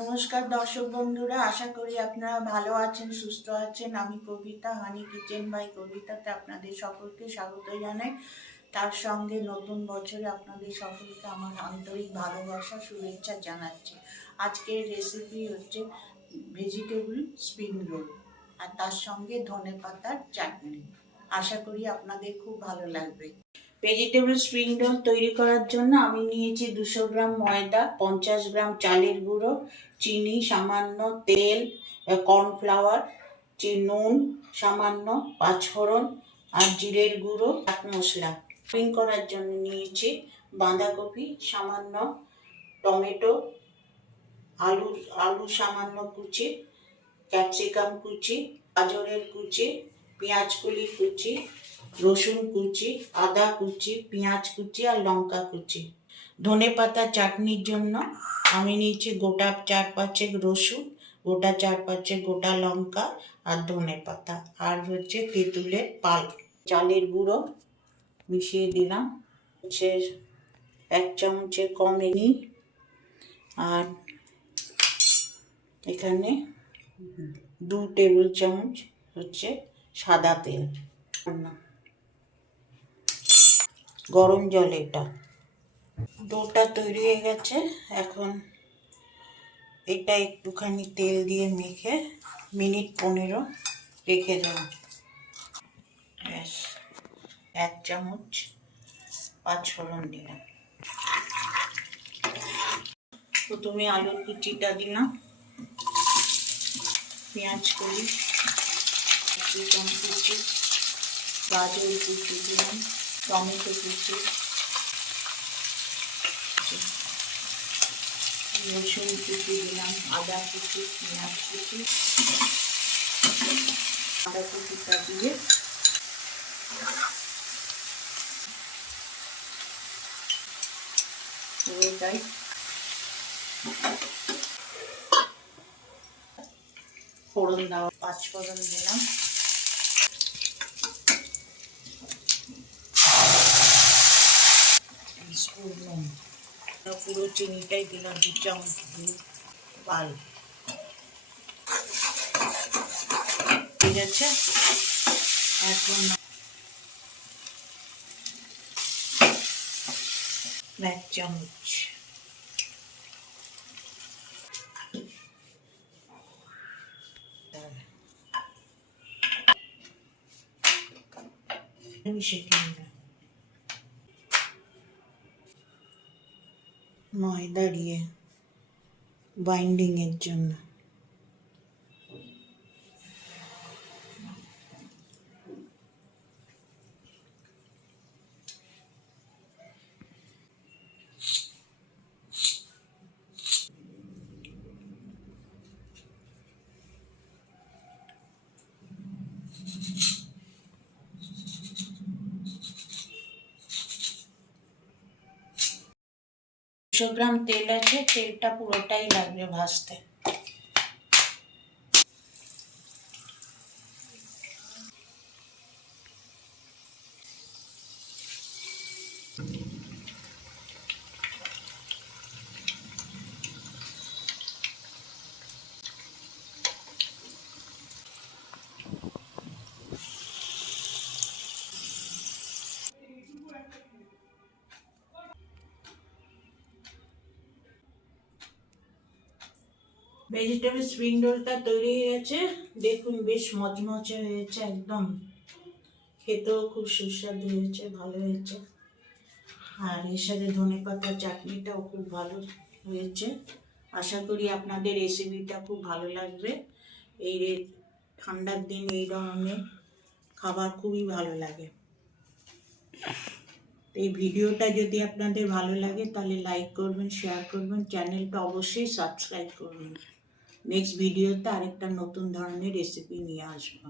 নমস্কার দর্শক বন্ধুরা, আশা করি আপনারা ভালো আছেন, সুস্থ আছেন। আমি কবিতা হানি কিচেন বাই কবিতাতে আপনাদের সকলকে স্বাগত জানাই। তার সঙ্গে নতুন বছরে আপনাদের সকলকে আমার আন্তরিক ভালোবাসা, শুভেচ্ছা জানাচ্ছি। আজকের রেসিপি হচ্ছে ভেজিটেবল স্প্রিং রোল আর তার সঙ্গে ধনে পাতার চাটনি। আশা করি আপনাদের খুব ভালো লাগবে। ভেজিটেবল স্প্রিং রোল তৈরি করার জন্য আমি নিয়েছি দুশো গ্রাম ময়দা, পঞ্চাশ গ্রাম চালের গুঁড়ো, চিনি, সামান্য তেল কর্নফ্লাওয়ার নুন, সামান্য পাঁচফোড়ন আর জিরের গুঁড়ো চাট মশলা। স্প্রিং করার জন্য নিয়েছি বাঁধাকপি, সামান্য টমেটো, আলু আলু সামান্য কুচি, ক্যাপসিকাম কুচি, গাজরের কুচি পেঁয়াজ কুলি কুচি রসুন কুচি, আদা কুচি, পেঁয়াজ কুচি আর লঙ্কা কুচি। ধনে পাতা চাটনির জন্য আমি নিয়েছি গোটা চার পাঁচেক রসুন, গোটা চার পাঁচেক গোটা লঙ্কা আর ধনে পাতা। আর হচ্ছে তেঁতুলের পাল। চালের গুঁড়ো মিশিয়ে দিলাম। হচ্ছে এক চামচের কমে নিই। আর এখানে দু টেবিল চামচ হচ্ছে সাদা তেল। না গরম জল এটা। ডোটা তৈরি হয়ে গেছে। এখন এটা একটুখানি তেল দিয়ে মেখে মিনিট পনেরো রেখে দেবো। এক চামচ পাঁচ ফোড়ন দিলাম। প্রথমে আলুর কুচিটা দিলাম। পেঁয়াজ করি কুচি, গাজর কুচি দিলাম। টমেটো কুচি রসুন কুচি দিলাম আদা কুচি পেঁয়াজ কুচি আদা কুচিটা দিয়ে পুরোটাই ফোড়ন দেওয়া পাঁচ ফোড়ন দিলাম স্পুন নুন পুরো চিনিটাই দিলাম, দু চামচ দিয়ে পাল। ঠিক আছে? এখন এক চামচ। মিশিয়ে দিলাম ময়দা দাঁড়িয়ে বাইন্ডিংয়ের জন্য। দুশো গ্রাম তেল আছে তেলটা পুরোটাই লাগবে ভাজতে। ভেজিটেবল স্প্রিং রোলটা তৈরি হয়ে গেছে। দেখুন, বেশ মচমচে হয়েছে একদম। খেতেও খুব সুস্বাদু হয়েছে, ভালো হয়েছে। আর এর সাথে ধনে পাতার চাটনিটাও খুব ভালো হয়েছে। আশা করি আপনাদের রেসিপিটা খুব ভালো লাগবে। এই ঠান্ডার দিন এই ধরনের খাবার খুবই ভালো লাগে। এই ভিডিওটা যদি আপনাদের ভালো লাগে, তাহলে লাইক করবেন শেয়ার করবেন চ্যানেলটা অবশ্যই সাবস্ক্রাইব করবেন। নেক্সট ভিডিওতে আরেকটা নতুন ধরনের রেসিপি নিয়ে আসব।